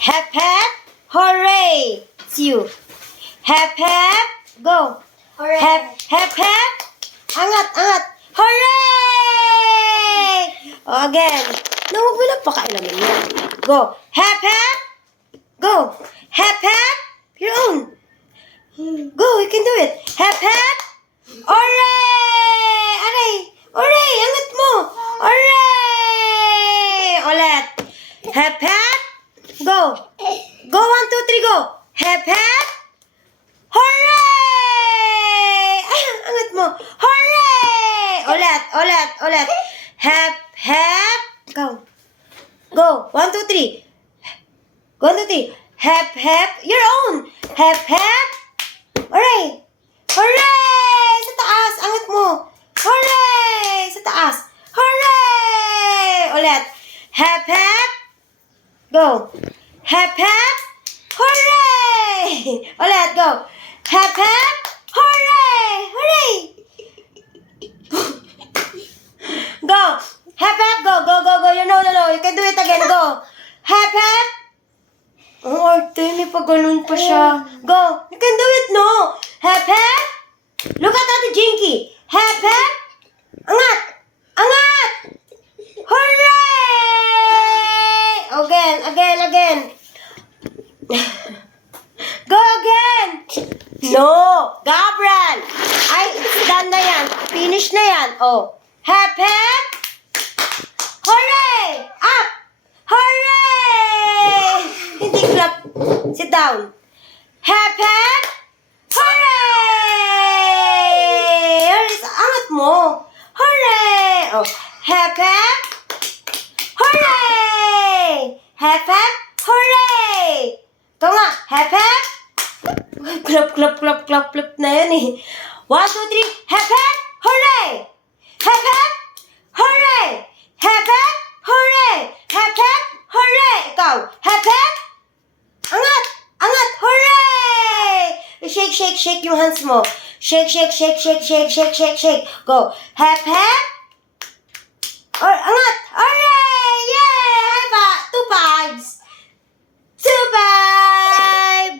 Hep, hep, hooray. It's you. Hep, hep, go. Hooray. Hep, hep, hep. Angat, angat. Hooray! O, again. No, huwag mo lang pakailamin yan. Go. Hep, hep. Go. Hep, hep. Your own. Go, you can do it. Hep, hep. Hooray! Aray! Hooray! Angat mo! Hooray! Ulit. Hep, hep. Go. Go, 1, 2, 3, go. Hep, hep. Hooray! Ay, angat mo. Hooray! Ulit, ulit, ulit. Hep, hep. Go. Go. 1, 2, 3. 1, 2, 3. Hep, hep. Your own. Hep, hep. Hooray! Hooray! Sa taas. Angat mo. Hooray! Sa taas. Hooray! Ulit. Hep, hep. Go. Hep, hep. Hooray! Ulit, go. Hep, hep. Hooray! Hooray! Go. Hep, hep. Go, go, go, go. You know, no. You can do it again. Go. Hep, hep. Oh, arte. May pag-ganun pa siya. Go. You can do it, no. Hep, hep. Look at Ate Jinky. Hep, hep. Angat. Angat. Hooray! Again, again, again. Go again. No. Gabriel. Ay, it's done na yan. Finish na yan. Oh. Hep, hep. Hooray! Up. Hooray! Hindi clap. Sit down. Hep, hep. Hooray! Angat mo. Hooray! Oh. Hep, hep. Hooray! Hep, hep. Hooray! Ito nga. Hep, hep. Clap, clap, clap, clap, clap na yan eh. 1, 2, 3. Hep, hep. Hooray! Hep, hep. Hooray! Hep, hep. Hooray! Hep, hep. Hooray! Ikaw. Hep, hep. Angat. Angat. Hooray! Shake, shake, shake yung hands mo. Shake, shake, shake, shake, shake, shake, shake, shake. Go. Hep, hep. Or, angat.